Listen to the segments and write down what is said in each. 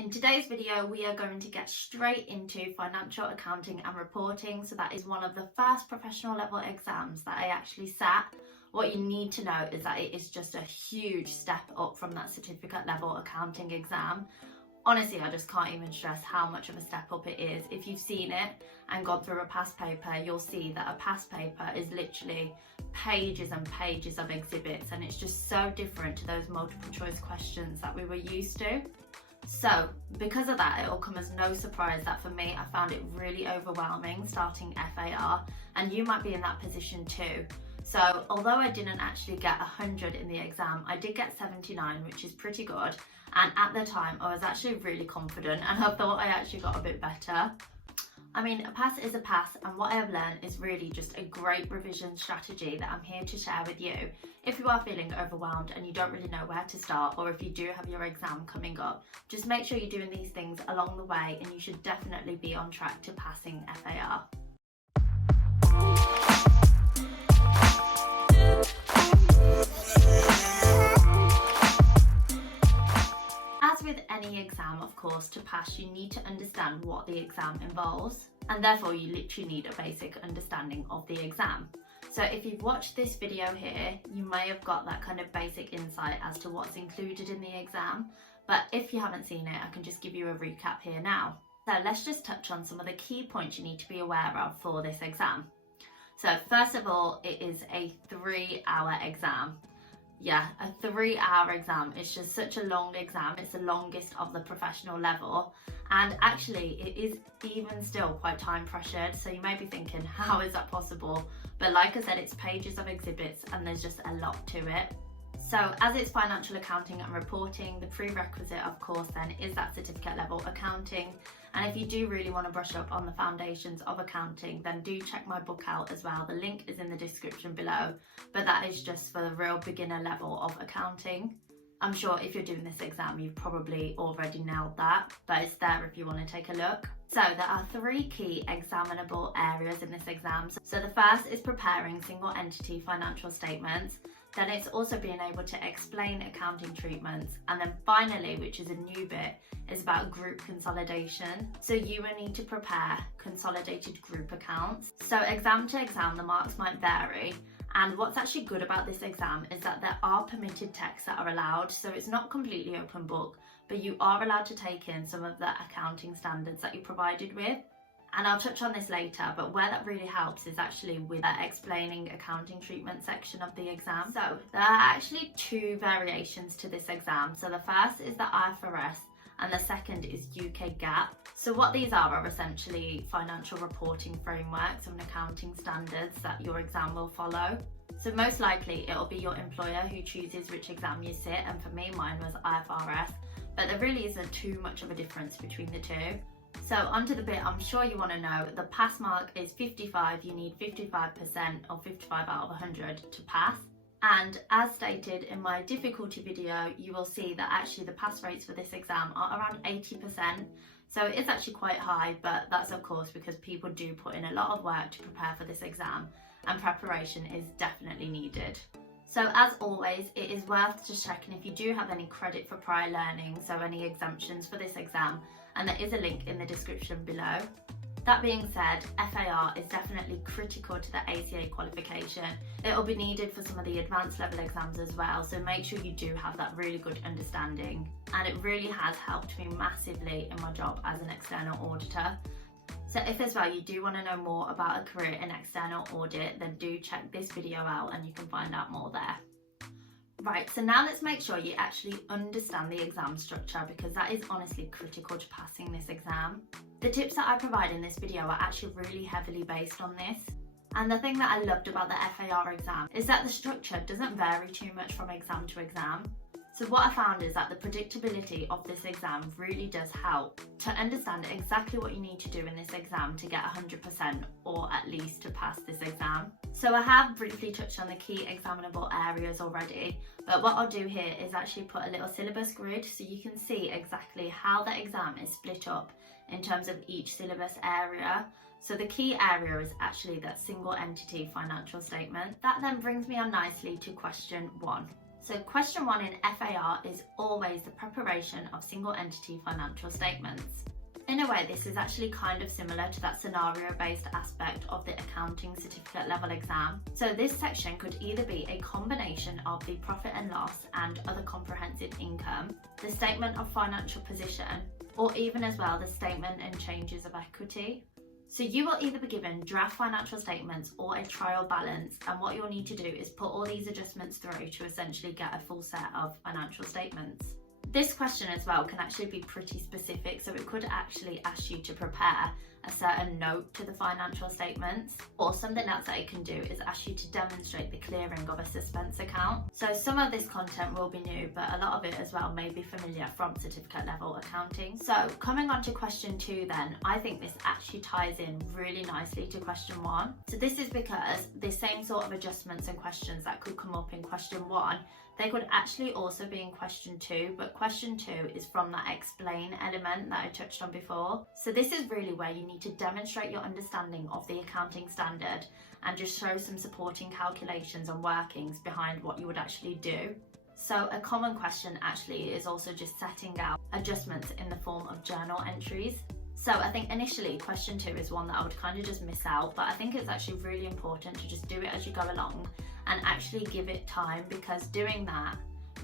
In today's video, we are going to get straight into financial accounting and reporting. So that is one of the first professional level exams that I actually sat. What you need to know is that it is just a huge step up from that certificate level accounting exam. Honestly, I just can't even stress how much of a step up it is. If you've seen it and gone through a past paper, you'll see that a past paper is literally pages and pages of exhibits, and it's just so different to those multiple choice questions that we were used to. So because of that, it'll come as no surprise that for me, I found it really overwhelming starting FAR, and you might be in that position too. So although I didn't actually get 100 in the exam, I did get 79, which is pretty good. And at the time, I was actually really confident and I thought I actually got a bit better. I mean, a pass is a pass, and what I have learned is really just a great revision strategy that I'm here to share with you. If you are feeling overwhelmed and you don't really know where to start, or if you do have your exam coming up, just make sure you're doing these things along the way and you should definitely be on track to passing FAR. As with any exam, of course, to pass you need to understand what the exam involves, and therefore you literally need a basic understanding of the exam. So if you've watched this video here, you may have got that kind of basic insight as to what's included in the exam, but if you haven't seen it, I can just give you a recap here now. So let's just touch on some of the key points you need to be aware of for this exam. So first of all, it is a 3-hour exam. Yeah, a 3-hour exam. It's just such a long exam. It's the longest of the professional level. And actually, it is even still quite time pressured. So you may be thinking, how is that possible? But like I said, it's pages of exhibits and there's just a lot to it. So as it's financial accounting and reporting, the prerequisite, of course, then is that certificate level accounting. And if you do really want to brush up on the foundations of accounting, then do check my book out as well. The link is in the description below, but that is just for the real beginner level of accounting. I'm sure if you're doing this exam, you've probably already nailed that, but it's there if you want to take a look. So there are 3 key examinable areas in this exam. So the first is preparing single entity financial statements. Then it's also being able to explain accounting treatments. And then finally, which is a new bit, is about group consolidation. So you will need to prepare consolidated group accounts. So exam to exam, the marks might vary. And what's actually good about this exam is that there are permitted texts that are allowed. So it's not completely open book, but you are allowed to take in some of the accounting standards that you're provided with. And I'll touch on this later, but where that really helps is actually with the explaining accounting treatment section of the exam. So there are actually 2 variations to this exam. So the first is the IFRS and the second is UK GAAP. So what these are essentially financial reporting frameworks and accounting standards that your exam will follow. So most likely it'll be your employer who chooses which exam you sit, and for me mine was IFRS, but there really isn't too much of a difference between the two. So onto the bit I'm sure you want to know. The pass mark is 55, you need 55% or 55 out of 100 to pass. And as stated in my difficulty video, you will see that actually the pass rates for this exam are around 80%. So it is actually quite high, but that's of course because people do put in a lot of work to prepare for this exam, and preparation is definitely needed. So as always, it is worth just checking if you do have any credit for prior learning, so any exemptions for this exam, and there is a link in the description below. That being said, FAR is definitely critical to the ACA qualification. It will be needed for some of the advanced level exams as well, so make sure you do have that really good understanding. And it really has helped me massively in my job as an external auditor. So if as well you do want to know more about a career in external audit, then do check this video out and you can find out more there. Right, so now let's make sure you actually understand the exam structure, because that is honestly critical to passing this exam. The tips that I provide in this video are actually really heavily based on this. And the thing that I loved about the FAR exam is that the structure doesn't vary too much from exam to exam. So what I found is that the predictability of this exam really does help to understand exactly what you need to do in this exam to get 100% or at least to pass this exam. So I have briefly touched on the key examinable areas already, but what I'll do here is actually put a little syllabus grid so you can see exactly how the exam is split up in terms of each syllabus area. So the key area is actually that single entity financial statement. That then brings me on nicely to question 1. So question 1 in FAR is always the preparation of single entity financial statements. In a way, this is actually kind of similar to that scenario-based aspect of the accounting certificate level exam. So this section could either be a combination of the profit and loss and other comprehensive income, the statement of financial position, or even as well the statement and changes of equity. So you will either be given draft financial statements or a trial balance, and what you'll need to do is put all these adjustments through to essentially get a full set of financial statements. This question as well can actually be pretty specific, so it could actually ask you to prepare a certain note to the financial statements, or something else that it can do is ask you to demonstrate the clearing of a suspense account. So some of this content will be new, but a lot of it as well may be familiar from certificate level accounting. So coming on to question 2 then, I think this actually ties in really nicely to question 1. So this is because the same sort of adjustments and questions that could come up in question 1, they could actually also be in question 2, but question 2 is from that explain element that I touched on before. So this is really where you need to demonstrate your understanding of the accounting standard and just show some supporting calculations and workings behind what you would actually do. So a common question actually is also just setting out adjustments in the form of journal entries. So I think initially question 2 is one that I would kind of just miss out, but I think it's actually really important to just do it as you go along and actually give it time, because doing that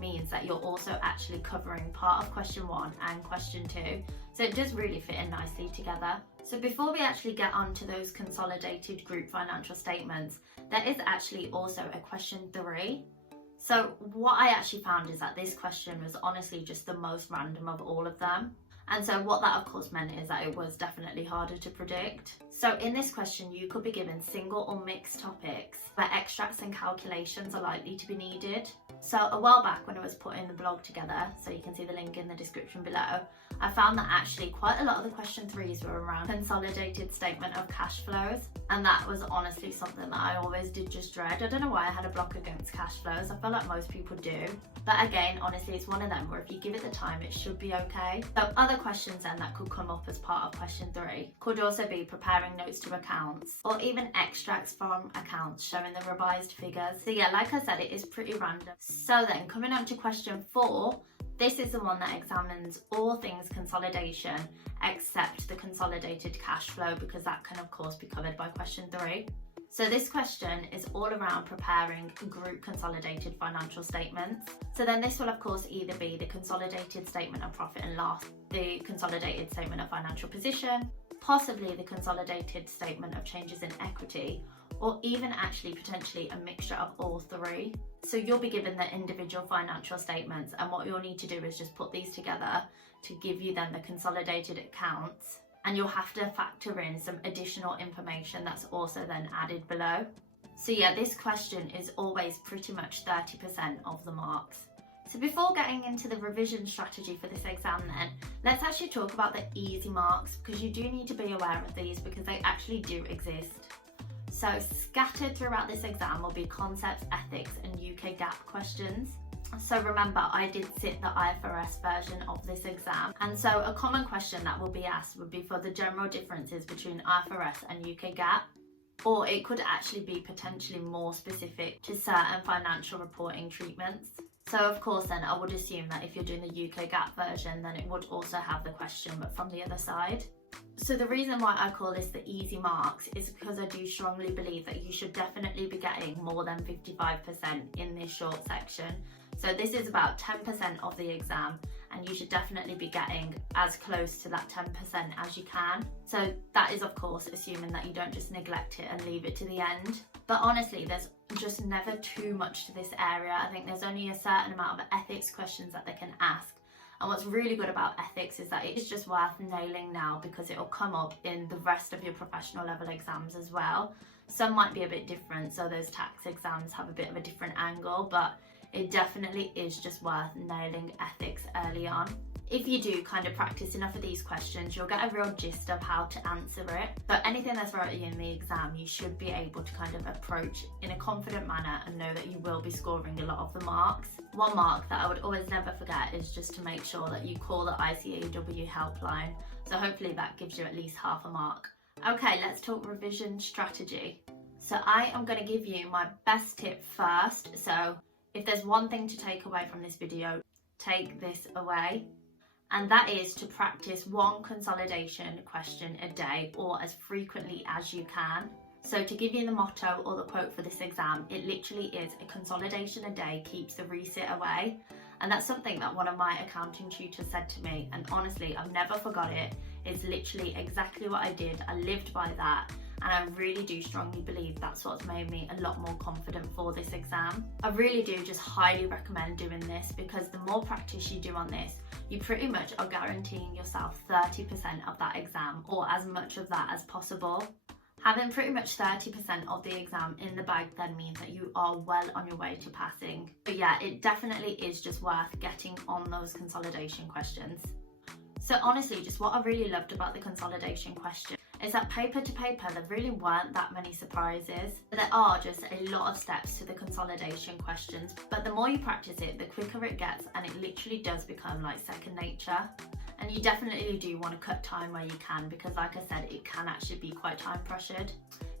means that you're also actually covering part of question 1 and question 2. So it does really fit in nicely together. So before we actually get on to those consolidated group financial statements, there is actually also a question 3. So what I actually found is that this question was honestly just the most random of all of them. And so what that of course meant is that it was definitely harder to predict. So in this question, you could be given single or mixed topics where extracts and calculations are likely to be needed. So a while back when I was putting the blog together, so you can see the link in the description below, I found that actually quite a lot of the question 3s were around consolidated statement of cash flows. And that was honestly something that I always did just dread. I don't know why I had a block against cash flows. I feel like most people do. But again, honestly, it's one of them where if you give it the time, it should be okay. So other questions then that could come up as part of question 3 could also be preparing notes to accounts, or even extracts from accounts showing the revised figures. So yeah, like I said, it is pretty random. So then coming on to question 4, this is the one that examines all things consolidation except the consolidated cash flow, because that can of course be covered by question 3. So this question is all around preparing group consolidated financial statements. So then this will of course either be the consolidated statement of profit and loss, the consolidated statement of financial position, possibly the consolidated statement of changes in equity, or even actually potentially a mixture of all 3. So you'll be given the individual financial statements, and what you'll need to do is just put these together to give you then the consolidated accounts, and you'll have to factor in some additional information that's also then added below. So yeah, this question is always pretty much 30% of the marks. So before getting into the revision strategy for this exam then, let's actually talk about the easy marks, because you do need to be aware of these because they actually do exist. So scattered throughout this exam will be concepts, ethics and UK GAAP questions. So remember, I did sit the IFRS version of this exam, and so a common question that will be asked would be for the general differences between IFRS and UK GAAP, or it could actually be potentially more specific to certain financial reporting treatments. So of course then I would assume that if you're doing the UK GAAP version, then it would also have the question but from the other side. So the reason why I call this the easy marks is because I do strongly believe that you should definitely be getting more than 55% in this short section. So this is about 10% of the exam, and you should definitely be getting as close to that 10% as you can. So that is of course assuming that you don't just neglect it and leave it to the end. But honestly, there's just never too much to this area. I think there's only a certain amount of ethics questions that they can ask. And what's really good about ethics is that it's just worth nailing now, because it'll come up in the rest of your professional level exams as well. Some might be a bit different, so those tax exams have a bit of a different angle, but it definitely is just worth nailing ethics early on. If you do kind of practice enough of these questions, you'll get a real gist of how to answer it. So anything that's thrown at you in the exam, you should be able to kind of approach in a confident manner and know that you will be scoring a lot of the marks. One mark that I would always never forget is just to make sure that you call the ICAEW helpline. So hopefully that gives you at least half a mark. Okay, let's talk revision strategy. So I am going to give you my best tip first. So If there's one thing to take away from this video, take this away. And that is to practice one consolidation question a day or as frequently as you can. So to give you the motto or the quote for this exam, it literally is a consolidation a day keeps the resit away. And that's something that one of my accounting tutors said to me, and honestly, I've never forgot it. It's literally exactly what I did. I lived by that, and I really do strongly believe that's what's made me a lot more confident for this exam. I really do just highly recommend doing this, because the more practice you do on this, you pretty much are guaranteeing yourself 30% of that exam, or as much of that as possible. Having pretty much 30% of the exam in the bag then means that you are well on your way to passing. But yeah, it definitely is just worth getting on those consolidation questions. So honestly, just what I really loved about the consolidation question is that paper to paper, there really weren't that many surprises. There are just a lot of steps to the consolidation questions, but the more you practice it, the quicker it gets, and it literally does become like second nature. And you definitely do want to cut time where you can, because like I said, it can actually be quite time pressured.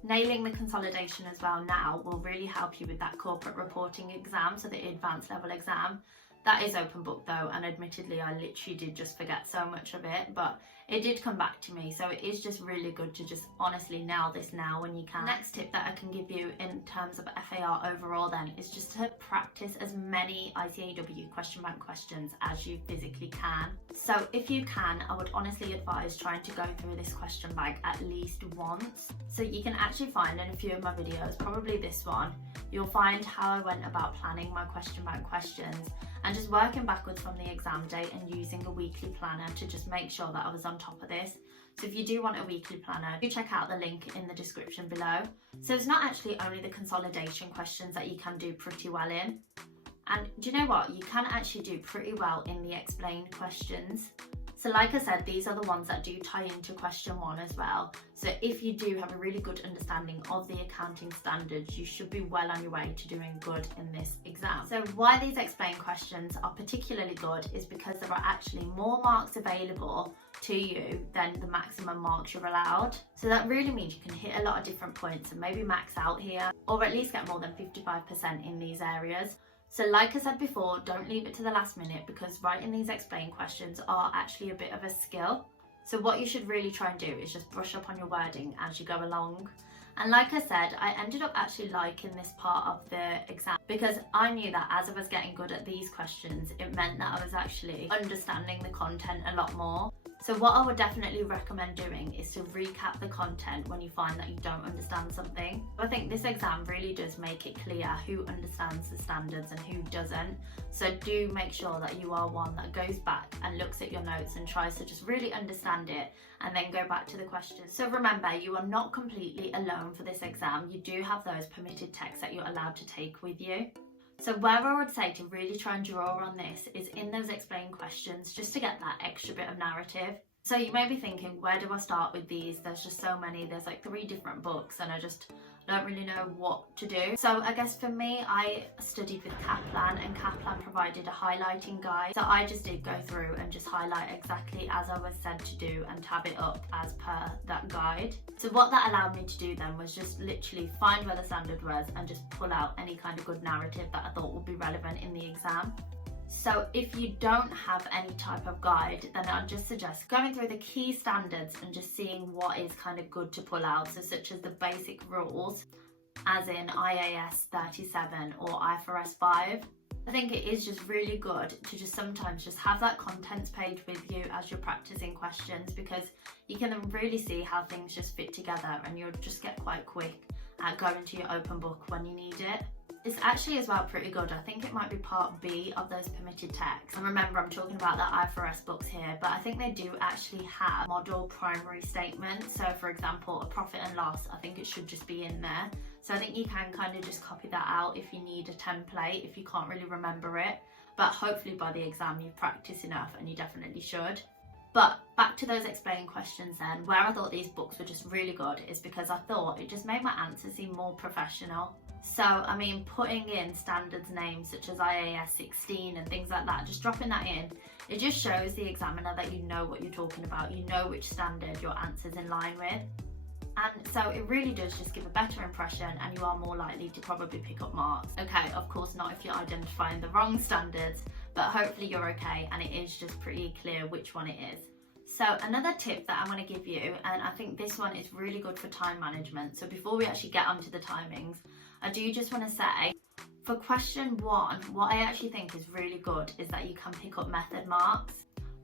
Nailing the consolidation as well now will really help you with that corporate reporting exam, so the advanced level exam. That is open book though, and admittedly I literally did just forget so much of it, but it did come back to me, so it is just really good to just honestly nail this now when you can. Next tip that I can give you in terms of FAR overall then is just to practice as many ICAEW Question Bank questions as you physically can. So if you can, I would honestly advise trying to go through this question bank at least once. So you can actually find in a few of my videos, probably this one, you'll find how I went about planning my question bank questions, and just working backwards from the exam date and using a weekly planner to just make sure that I was on top of this. So if you do want a weekly planner, do check out the link in the description below. So it's not actually only the consolidation questions that you can do pretty well in. And do you know what? You can actually do pretty well in the explained questions. So like I said, these are the ones that do tie into question 1 as well. So if you do have a really good understanding of the accounting standards, you should be well on your way to doing good in this exam. So why these explained questions are particularly good is because there are actually more marks available to you than the maximum marks you're allowed. So that really means you can hit a lot of different points and maybe max out here, or at least get more than 55% in these areas. So like I said before, don't leave it to the last minute, because writing these explained questions are actually a bit of a skill. So what you should really try and do is just brush up on your wording as you go along. And like I said, I ended up actually liking this part of the exam, because I knew that as I was getting good at these questions, it meant that I was actually understanding the content a lot more. So what I would definitely recommend doing is to recap the content when you find that you don't understand something. I think this exam really does make it clear who understands the standards and who doesn't. So do make sure that you are one that goes back and looks at your notes and tries to just really understand it, and then go back to the questions. So remember, you are not completely alone for this exam. You do have those permitted texts that you're allowed to take with you. So where I would say to really try and draw on this is in those explained questions, just to get that extra bit of narrative. So you may be thinking, where do I start with these? There's just so many, there's like 3 different books and I don't really know what to do. So I guess for me, I studied with Kaplan, and Kaplan provided a highlighting guide. So I just did go through and just highlight exactly as I was said to do and tab it up as per that guide. So what that allowed me to do then was just literally find where the standard was and just pull out any kind of good narrative that I thought would be relevant in the exam. So if you don't have any type of guide, then I'd just suggest going through the key standards and just seeing what is kind of good to pull out. So such as the basic rules, as in IAS 37 or IFRS 5. I think it is just really good to just sometimes just have that contents page with you as you're practicing questions, because you can then really see how things just fit together, and you'll just get quite quick at going to your open book when you need it. It's actually as well pretty good. I think it might be part B of those permitted texts. And remember, I'm talking about the IFRS books here, but I think they do actually have model primary statements. So for example, a profit and loss, I think it should just be in there. So I think you can kind of just copy that out if you need a template, if you can't really remember it. But hopefully by the exam you've practiced enough, and you definitely should. But back to those explaining questions then, where I thought these books were just really good is because I thought it just made my answers seem more professional. So, I mean, putting in standards names such as IAS 16 and things like that, just dropping that in, it just shows the examiner that you know what you're talking about, you know which standard your answer's in line with. And so it really does just give a better impression, and you are more likely to probably pick up marks. Okay, of course not if you're identifying the wrong standards, but hopefully you're okay and it is just pretty clear which one it is. So another tip that I'm going to give you, and I think this one is really good for time management. So before we actually get onto the timings, I do just want to say, for question 1, what I actually think is really good is that you can pick up method marks.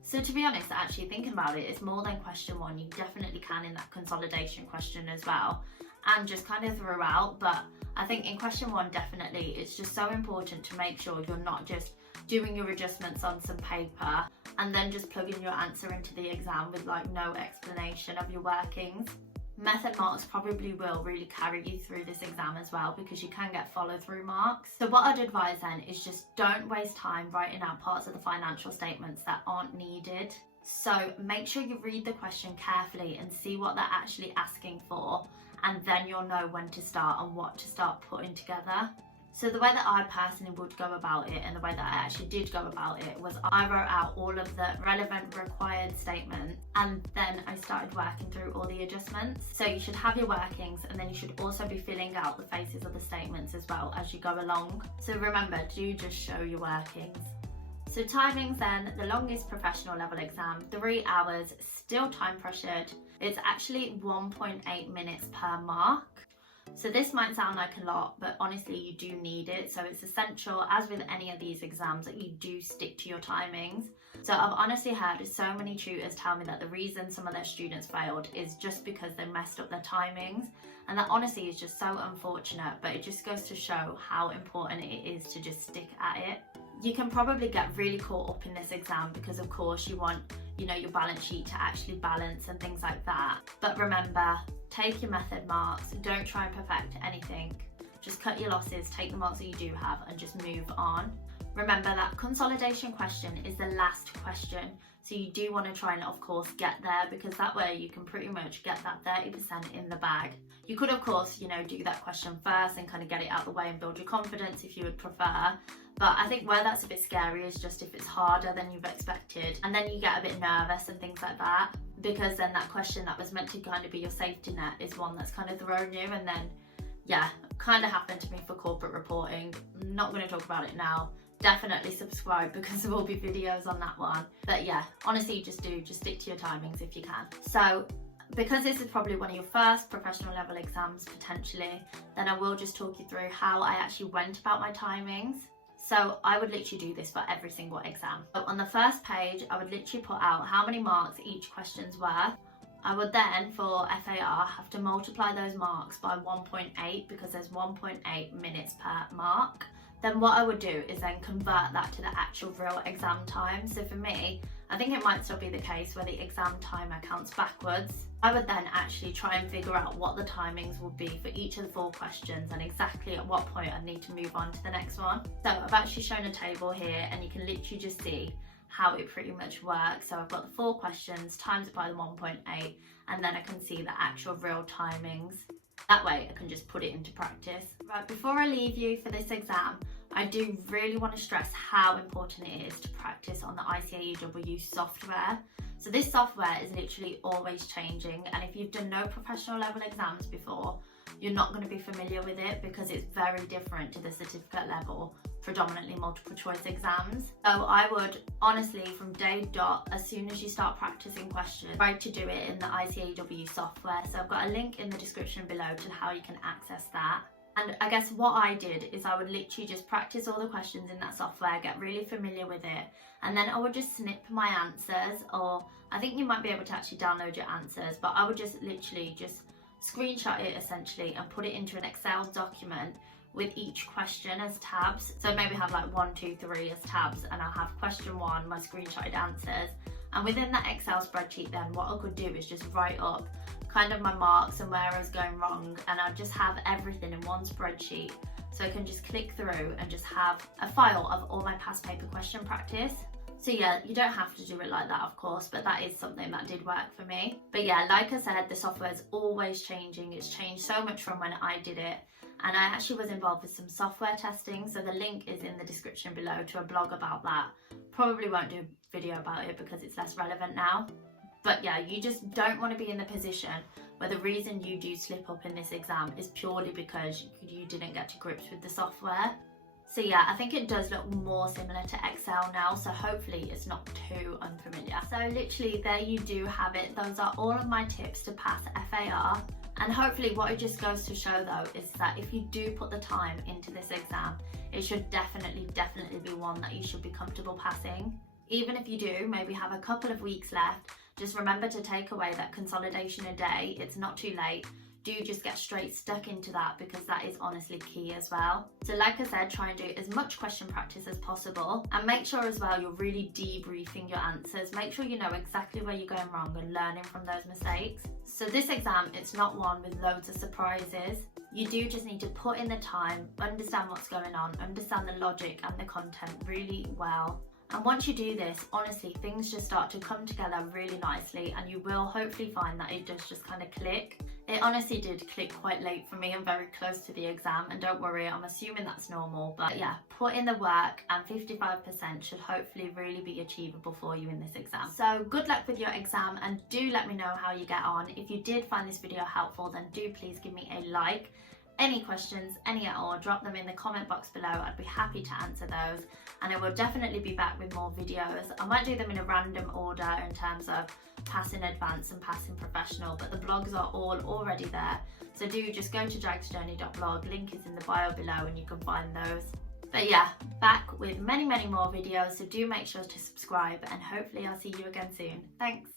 So to be honest, actually thinking about it, it's more than question 1. You definitely can in that consolidation question as well, and just kind of throughout. But I think in question 1, definitely, it's just so important to make sure you're not just doing your adjustments on some paper and then just plugging your answer into the exam with like no explanation of your workings. Method marks probably will really carry you through this exam as well, because you can get follow-through marks. So what I'd advise then is just don't waste time writing out parts of the financial statements that aren't needed. So make sure you read the question carefully and see what they're actually asking for, and then you'll know when to start and what to start putting together. So the way that I personally would go about it, and the way that I actually did go about it, was I wrote out all of the relevant required statements, and then I started working through all the adjustments. So you should have your workings, and then you should also be filling out the faces of the statements as well as you go along. So remember, do just show your workings. So timings then, the longest professional level exam, 3 hours, still time pressured. It's actually 1.8 minutes per mark. So this might sound like a lot, but honestly you do need it. So it's essential, as with any of these exams, that you do stick to your timings. So I've honestly heard so many tutors tell me that the reason some of their students failed is just because they messed up their timings. And that honestly is just so unfortunate, but it just goes to show how important it is to just stick at it. You can probably get really caught up in this exam because of course you want, your balance sheet to actually balance and things like that. But remember, take your method marks, don't try and perfect anything. Just cut your losses, take the marks that you do have, and just move on. Remember that consolidation question is the last question. So you do want to try and, of course, get there, because that way you can pretty much get that 30% in the bag. You could, of course, do that question first and kind of get it out of the way and build your confidence if you would prefer. But I think where that's a bit scary is just if it's harder than you've expected, and then you get a bit nervous and things like that, because then that question that was meant to kind of be your safety net is one that's kind of thrown you. And then, yeah, kind of happened to me for corporate reporting. I'm not going to talk about it now. Definitely subscribe because there will be videos on that one. But yeah, honestly, just stick to your timings if you can. So because this is probably one of your first professional level exams potentially, then I will just talk you through how I actually went about my timings. So I would literally do this for every single exam. So on the first page, I would literally put out how many marks each question's worth. I would then, for FAR, have to multiply those marks by 1.8 because there's 1.8 minutes per mark. Then what I would do is then convert that to the actual real exam time. So for me, I think it might still be the case where the exam timer counts backwards. I would then actually try and figure out what the timings would be for each of the 4 questions and exactly at what point I need to move on to the next one. So I've actually shown a table here, and you can literally just see how it pretty much works. So I've got the 4 questions times it by the 1.8, and then I can see the actual real timings. That way I can just put it into practice. Right, before I leave you for this exam, I do really want to stress how important it is to practice on the ICAEW software. So this software is literally always changing, and if you've done no professional level exams before, you're not going to be familiar with it because it's very different to the certificate level, predominantly multiple choice exams. So I would honestly, from day dot, as soon as you start practicing questions, try to do it in the ICAEW software. So I've got a link in the description below to how you can access that. And I guess what I did is I would literally just practice all the questions in that software, get really familiar with it, and then I would just snip my answers, or I think you might be able to actually download your answers, but I would just literally just screenshot it essentially and put it into an Excel document with each question as tabs. So maybe have like 1, 2, 3 as tabs, and I'll have question 1, my screenshotted answers. And within that Excel spreadsheet then, what I could do is just write up kind of my marks and where I was going wrong, and I'd just have everything in one spreadsheet. So I can just click through and just have a file of all my past paper question practice. So yeah, you don't have to do it like that, of course, but that is something that did work for me. But yeah, like I said, the software is always changing. It's changed so much from when I did it. And I actually was involved with some software testing. So the link is in the description below to a blog about that. Probably won't do a video about it because it's less relevant now. But yeah, you just don't want to be in the position where the reason you do slip up in this exam is purely because you didn't get to grips with the software. So yeah, I think it does look more similar to Excel now, so hopefully it's not too unfamiliar. So literally there you do have it. Those are all of my tips to pass FAR. And hopefully what it just goes to show though is that if you do put the time into this exam, it should definitely be one that you should be comfortable passing. Even if you do maybe have a couple of weeks left, just remember to take away that consolidation a day. It's not too late. Do just get straight stuck into that, because that is honestly key as well. So like I said, try and do as much question practice as possible, and make sure as well you're really debriefing your answers. Make sure you know exactly where you're going wrong and learning from those mistakes. So this exam, it's not one with loads of surprises. You do just need to put in the time, understand what's going on, understand the logic and the content really well. And once you do this, honestly, things just start to come together really nicely, and you will hopefully find that it does just kind of click. It honestly did click quite late for me and very close to the exam, and don't worry, I'm assuming that's normal. But yeah, put in the work and 55% should hopefully really be achievable for you in this exam. So good luck with your exam, and do let me know how you get on. If you did find this video helpful, then do please give me a like. Any questions, any at all, drop them in the comment box below. I'd be happy to answer those, and I will definitely be back with more videos. I might do them in a random order in terms of passing advanced and passing professional, but the blogs are all already there. So do just go to dragsjourney.blog, link is in the bio below and you can find those. But yeah, back with many more videos, so do make sure to subscribe, and hopefully I'll see you again soon. Thanks.